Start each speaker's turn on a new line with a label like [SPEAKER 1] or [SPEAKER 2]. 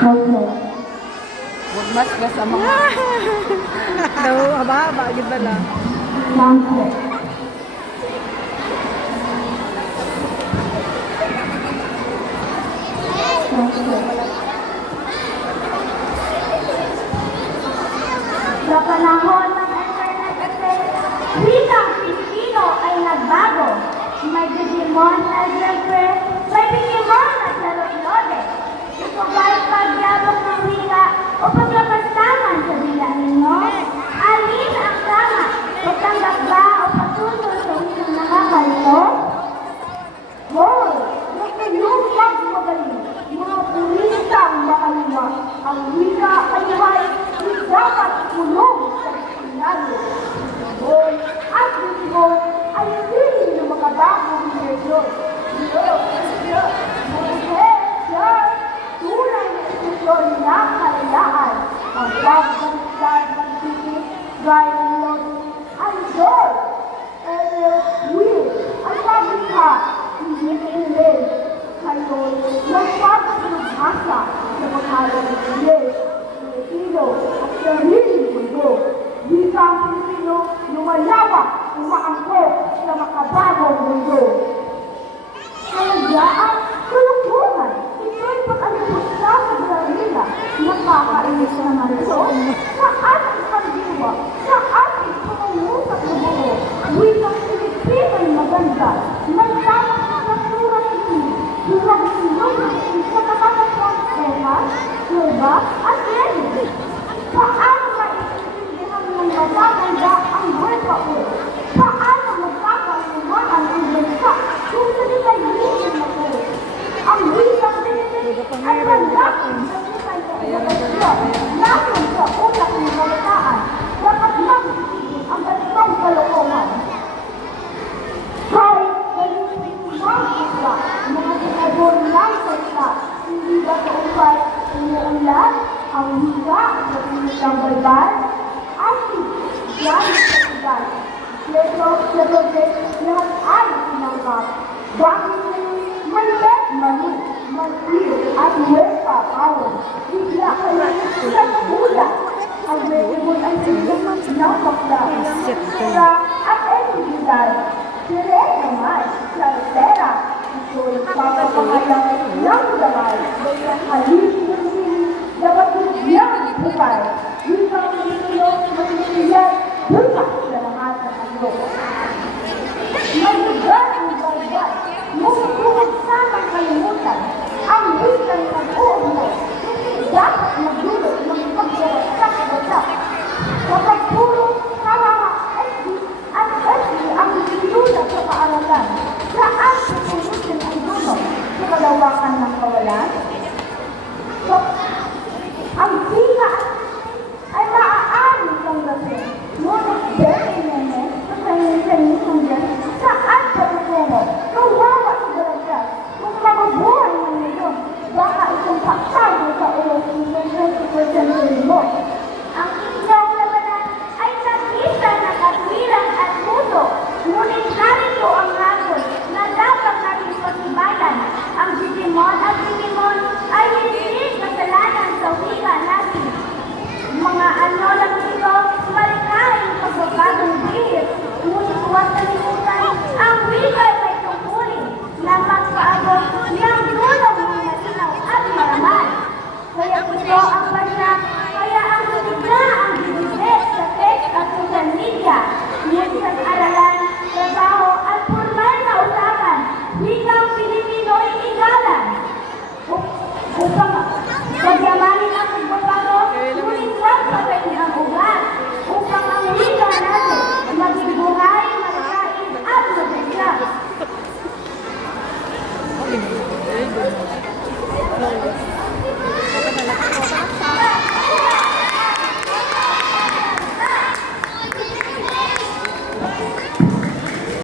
[SPEAKER 1] Okay. Huwag mas gas ang mga.
[SPEAKER 2] Daw, haba-haba, di ba lang?
[SPEAKER 3] Okay. Okay. Magmagaling. Mga puristang makalima. Ang wika ay hay dapat kulong sa Pilalo. Hoy! At ito ay hindi na makabagong Diyos. Diyos! Diyos! Diyos! Diyos! Tunay na ng kalayaan. Ang pagbaliktad ng titik gaya ng ay Diyos! Eliot Will! Ang sabi ka, hindi ilis. Kayo, magpapaglubhasa sa paghalang ng Diyos, Pilipino sarili mundo. Di ka ang Pilipino lumalawak, umaangkop sa makabagong mundo. Kalayaan, tulungan. Ito'y pag-alipot sa Manila. Nakakainis naman ito. Sa ating pagdiwa, sa ating pangungusap na buo, wikang Pilipino'y maganda. May tamang natural ito. Hirang sinunod sa nakakasang tema, yoga, Pilipino ay handa Lahat sa ulat ng balitaan, dapat lang ang ganitong kalokohan. Kahit kayo mga mga tinador ng salita, hindi ba kaupay umuulan ang higa sa pinikang balbal? Ati, yan sa ilan. Leto, leto, lahat ay tinanggap. Bakit mali, mali, mali, at weka awon. Bigla kayo sa pula. Ang medyo ay biglang ng bakla. Sa at etibilad. Sire naman, sa pera. Ito'y papapangalang ng damay. Halip ng sili, dapat bigyan bukay. Wikang Pilipino, magbibigyan, bukas sa lahat ng mundo. trabalhar.